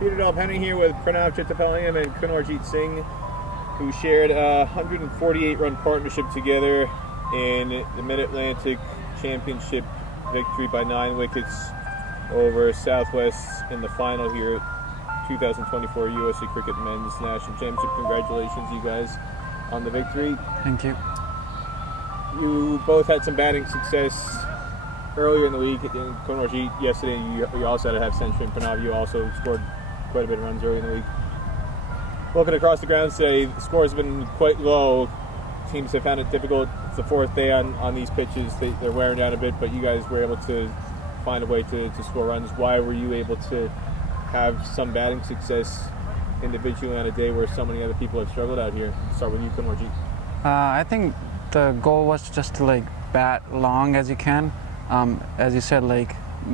Peter Delpenny here with Prannav Chettipalayam and Kunwarjeet Singh, who shared a 148-run partnership together in the Mid-Atlantic Championship victory by 9 wickets over Southwest in the final here at 2024 USA Cricket Men's National Championship. Congratulations, you guys, on the victory. Thank you. You both had some batting success earlier in the week. Kunwarjeet, yesterday, you also had a half century, and Prannav, you also scored quite a bit of runs early in the week. Looking across the grounds today, the scores have been quite low. Teams have found it difficult. It's the fourth day on these pitches. They're wearing down a bit, but you guys were able to find a way to score runs. Why were you able to have some batting success individually on a day where so many other people have struggled out here? Start with you, Kunwarjeet. I think the goal was just to bat long as you can. As you said,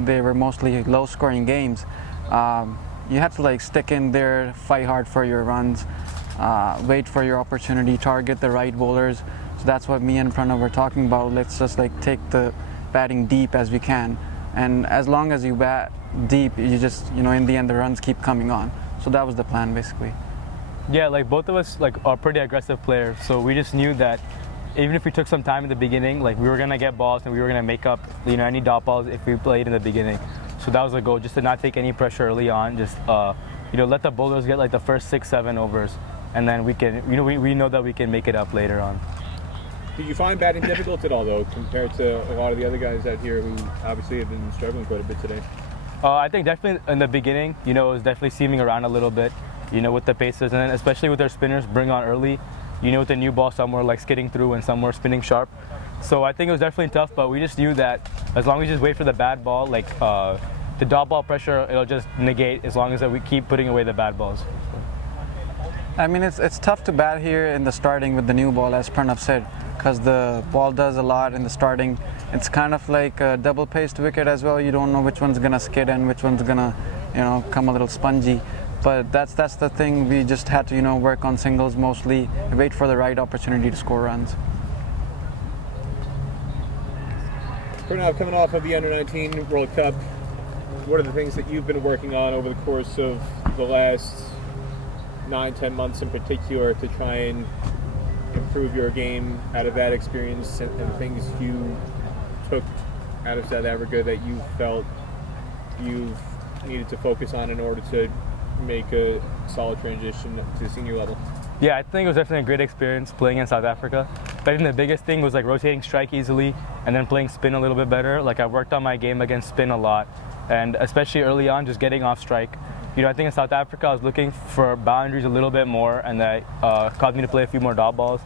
they were mostly low-scoring games. You have to stick in there, fight hard for your runs, wait for your opportunity, target the right bowlers. So that's what me and Prannav were talking about. Let's just take the batting deep as we can, and as long as you bat deep, you just in the end the runs keep coming on. So that was the plan basically. Yeah, both of us are pretty aggressive players, so we just knew that even if we took some time in the beginning, we were gonna get balls and we were gonna make up any dot balls if we played in the beginning. So that was the goal, just to not take any pressure early on. Just let the bowlers get the first 6-7 overs, and then we can we know that we can make it up later on. Did you find batting difficult at all, though, compared to a lot of the other guys out here who obviously have been struggling quite a bit today? I think definitely in the beginning, it was definitely seaming around a little bit, with the paces, and then especially with their spinners bring on early, with the new ball, some were skidding through and some were spinning sharp. So I think it was definitely tough, but we just knew that as long as we just wait for the bad ball, the dot ball pressure, it'll just negate as long as we keep putting away the bad balls. I mean, it's tough to bat here in the starting with the new ball, as Prannav said, because the ball does a lot in the starting. It's kind of like a double-paced wicket as well. You don't know which one's gonna skid and which one's gonna, come a little spongy. But that's the thing. We just had to, work on singles mostly, wait for the right opportunity to score runs. Prannav, coming off of the Under-19 World Cup, what are the things that you've been working on over the course of the last 9-10 months in particular to try and improve your game out of that experience, and things you took out of South Africa that you felt you've needed to focus on in order to make a solid transition to the senior level? Yeah, I think it was definitely a great experience playing in South Africa. But I think the biggest thing was rotating strike easily and then playing spin a little bit better. I worked on my game against spin a lot, and especially early on, just getting off strike. I think in South Africa I was looking for boundaries a little bit more, and that caused me to play a few more dot balls.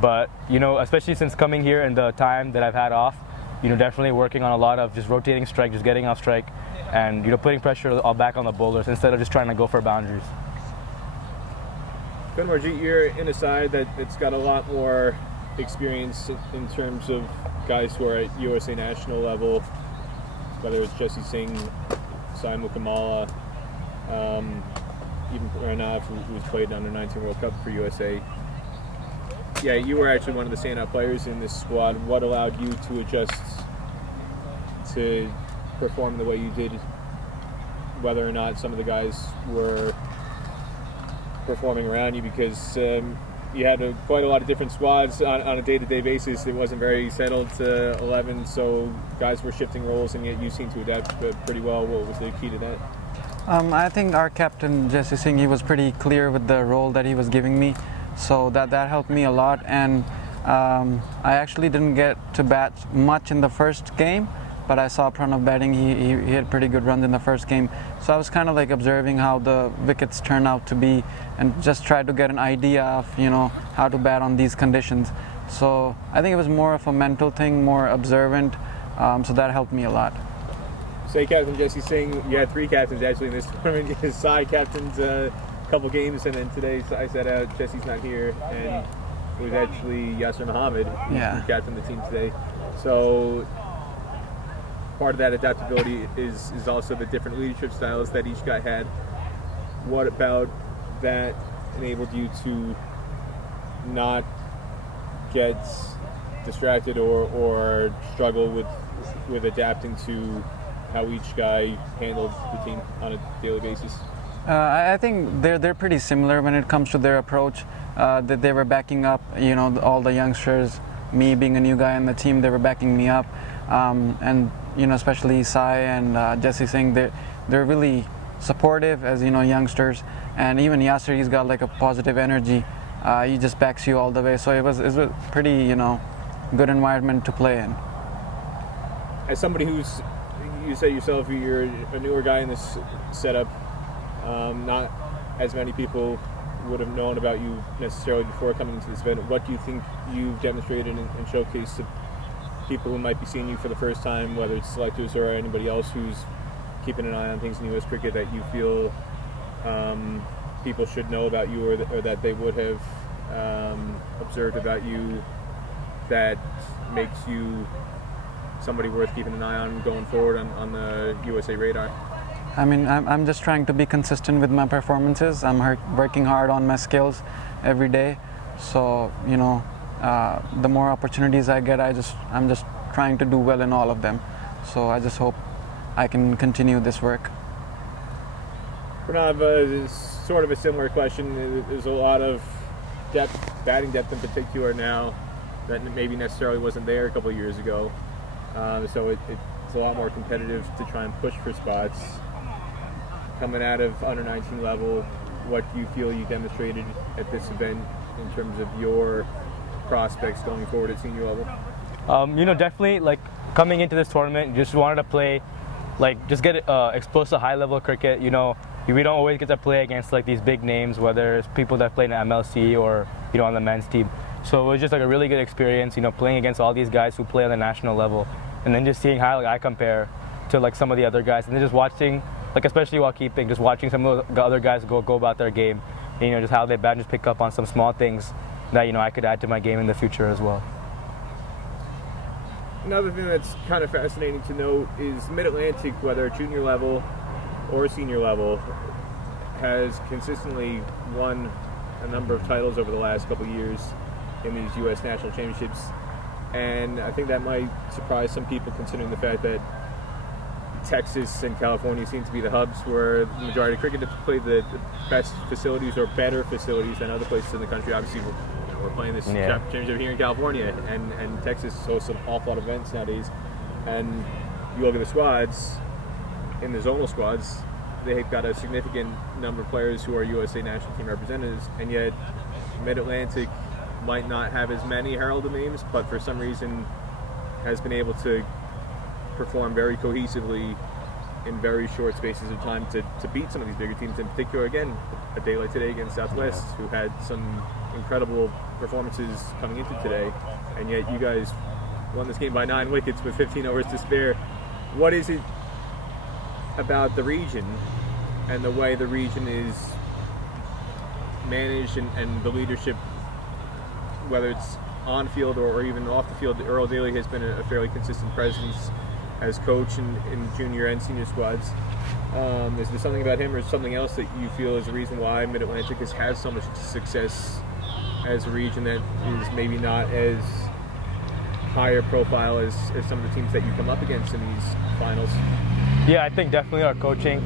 But especially since coming here and the time that I've had off, definitely working on a lot of just rotating strike, just getting off strike, and putting pressure all back on the bowlers instead of just trying to go for boundaries. Kunwarjeet, you're in a side that's got a lot more experience in terms of guys who are at USA national level, whether it's Jesse Singh, Simon Kamala, even Prannav, who's played in Under-19 World Cup for USA. Yeah, you were actually one of the standout players in this squad. What allowed you to adjust to perform the way you did, whether or not some of the guys were performing around you? Because you had quite a lot of different squads on a day-to-day basis. It wasn't very settled to 11, so guys were shifting roles, and yet you seemed to adapt pretty well. What was the key to that? I think our captain, Jesse Singh, he was pretty clear with the role that he was giving me, so that helped me a lot. And I actually didn't get to bat much in the first game, but I saw Prannav batting. He had pretty good runs in the first game, so I was kind of observing how the wickets turn out to be, and just tried to get an idea of how to bat on these conditions. So I think it was more of a mental thing, more observant, so that helped me a lot. Say Captain Jesse Singh, you had 3 captains actually in this tournament. His side captains a couple games, and then today I said out Jesse's not here, and it was actually Yasser Muhammad who captained the team today. So part of that adaptability is also the different leadership styles that each guy had. What about that enabled you to not get distracted or struggle with adapting to how each guy handled the team on a daily basis? I think they're pretty similar when it comes to their approach. That they were backing up, all the youngsters. Me being a new guy on the team, they were backing me up, and especially Sai and Jesse Singh. They're really supportive as youngsters, and even Yasser, he's got like a positive energy. He just backs you all the way. So it was a pretty good environment to play in. As somebody you say yourself, you're a newer guy in this setup. Not as many people would have known about you necessarily before coming into this event. What do you think you've demonstrated and showcased to people who might be seeing you for the first time, whether it's selectors or anybody else who's keeping an eye on things in U.S. cricket, that you feel people should know about you, or that they would have observed about you, that makes you somebody worth keeping an eye on going forward on the USA radar? I mean, I'm just trying to be consistent with my performances. I'm working hard on my skills every day. So, the more opportunities I get, I'm just trying to do well in all of them. So I just hope I can continue this work. Prannav, is sort of a similar question. There's a lot of depth, batting depth in particular now, that maybe necessarily wasn't there a couple of years ago. So it's a lot more competitive to try and push for spots. Coming out of under 19 level, what do you feel you demonstrated at this event in terms of your prospects going forward at senior level? Definitely, like, coming into this tournament, just wanted to play, just get exposed to high level cricket. We don't always get to play against like these big names, whether it's people that play in the MLC or on the men's team. So it was just like a really good experience, playing against all these guys who play on the national level, and then just seeing how I compare to like some of the other guys, and then just watching, especially while keeping, just watching some of the other guys go about their game, and, just how they bat, and just pick up on some small things that I could add to my game in the future as well. Another thing that's kind of fascinating to note is Mid-Atlantic, whether junior level or senior level, has consistently won a number of titles over the last couple of years in these U.S. national championships, and I think that might surprise some people, considering the fact that Texas and California seem to be the hubs where the majority of cricket has played the best facilities or better facilities than other places in the country. Obviously, we're playing this championship here in California, and Texas hosts an awful lot of events nowadays. And you look at the squads, in the zonal squads, they've got a significant number of players who are USA national team representatives, and yet Mid-Atlantic might not have as many heralded names, but for some reason has been able to perform very cohesively in very short spaces of time to beat some of these bigger teams. In particular, again, a day like today against Southwest, who had some incredible performances coming into today, and yet you guys won this game by 9 wickets with 15 overs to spare. What is it about the region and the way the region is managed and the leadership, whether it's on field or even off the field? Earl Daly has been a fairly consistent presence as coach in junior and senior squads. Is there something about him or something else that you feel is the reason why Mid-Atlantic has had so much success as a region that is maybe not as higher profile as some of the teams that you come up against in these finals? Yeah, I think definitely our coaching,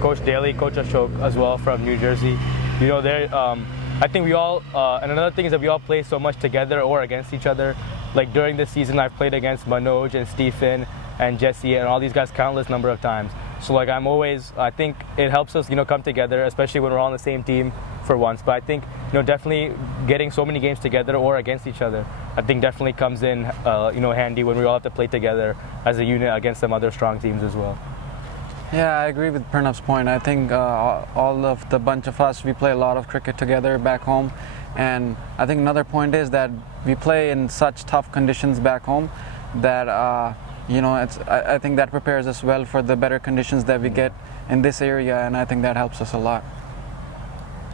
Coach Daly, Coach Ashok as well from New Jersey. I think we all, and another thing is that we all play so much together or against each other. Like during this season, I've played against Manoj and Stephen and Jesse and all these guys countless number of times. So I think it helps us, come together, especially when we're all on the same team for once. But I think, definitely getting so many games together or against each other, I think definitely comes in, handy when we all have to play together as a unit against some other strong teams as well. Yeah, I agree with Pranav's point. I think all of the bunch of us, we play a lot of cricket together back home. And I think another point is that we play in such tough conditions back home that, I think that prepares us well for the better conditions that we get in this area, and I think that helps us a lot.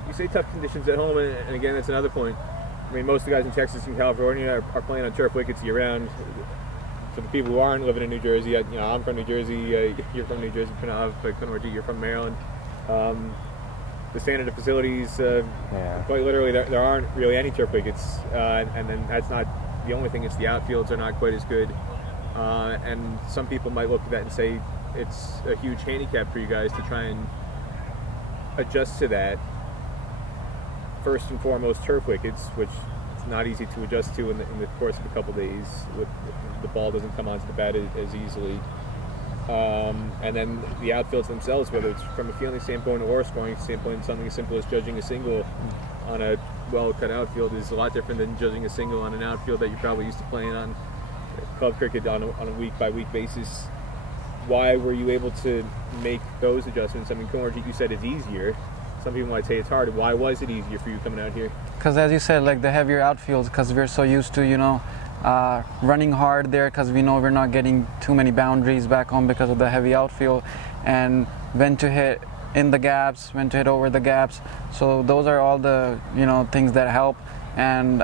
You say tough conditions at home, and again, that's another point. I mean, most of the guys in Texas and California are playing on turf wickets year-round. For the people who aren't living in New Jersey, I'm from New Jersey, you're from New Jersey, Prannav, but Kunwarjeet, you're from Maryland. The standard of facilities, quite literally, there aren't really any turf wickets, and then that's not the only thing. It's the outfields are not quite as good, and some people might look at that and say it's a huge handicap for you guys to try and adjust to that, first and foremost, turf wickets, which it's not easy to adjust to in the course of a couple days. The ball doesn't come onto the bat as easily. And then the outfields themselves, whether it's from a fielding standpoint or a scoring standpoint, something as simple as judging a single on a well-cut outfield is a lot different than judging a single on an outfield that you're probably used to playing on club cricket on a week-by-week basis. Why were you able to make those adjustments? I mean, Kunwarjeet, you said it's easier. Some people might say it's hard. Why was it easier for you coming out here? Because as you said, like the heavier outfields, because we're so used to, running hard there, because we know we're not getting too many boundaries back home because of the heavy outfield, and when to hit in the gaps, when to hit over the gaps. So those are all the things that help. And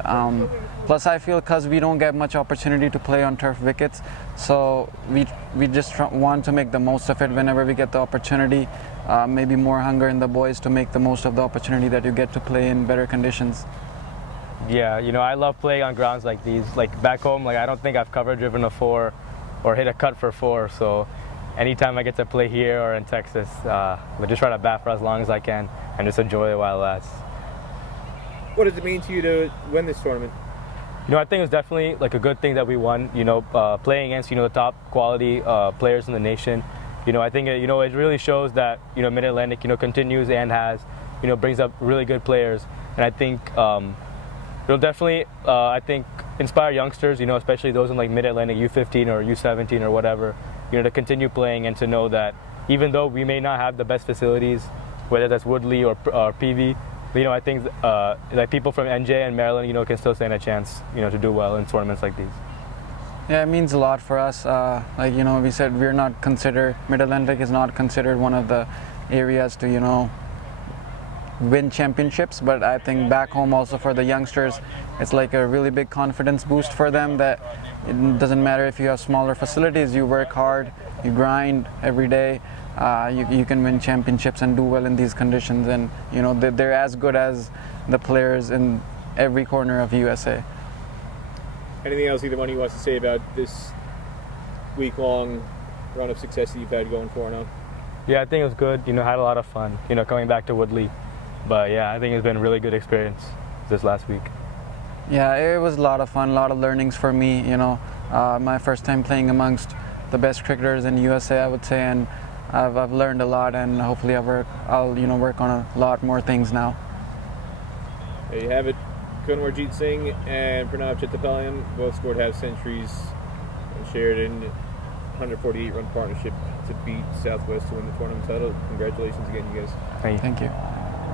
plus I feel because we don't get much opportunity to play on turf wickets, so we just want to make the most of it whenever we get the opportunity. Maybe more hunger in the boys to make the most of the opportunity that you get to play in better conditions. Yeah, I love playing on grounds like these. Like back home, I don't think I've cover driven a 4 or hit a cut for 4. So anytime I get to play here or in Texas, I just try to bat for as long as I can and just enjoy it while it lasts. What does it mean to you to win this tournament? I think it's definitely a good thing that we won. Playing against the top quality players in the nation. I think it really shows that Mid-Atlantic continues and has brings up really good players, and I think it'll definitely I think inspire youngsters, especially those in Mid-Atlantic U15 or U17 or whatever, to continue playing and to know that even though we may not have the best facilities, whether that's Woodley or PV. I think people from NJ and Maryland, can still stand a chance, to do well in tournaments like these. Yeah, it means a lot for us. We said we're not considered, Mid-Atlantic is not considered one of the areas to, win championships. But I think back home also for the youngsters, it's like a really big confidence boost for them that it doesn't matter if you have smaller facilities, you work hard, you grind every day. You can win championships and do well in these conditions, and they're as good as the players in every corner of USA. Anything else either one of you wants to say about this week-long run of success that you've had going for now? Yeah, I think it was good. Had a lot of fun. Coming back to Woodley, but yeah, I think it's been a really good experience this last week. Yeah, it was a lot of fun, a lot of learnings for me. My first time playing amongst the best cricketers in USA, I would say, and I've learned a lot, and hopefully I'll work on a lot more things now. There you have it. Kunwarjeet Singh and Prannav Chettipalayam both scored half centuries and shared in 148-run partnership to beat Southwest to win the tournament title. Congratulations again, you guys. Thank you. Thank you.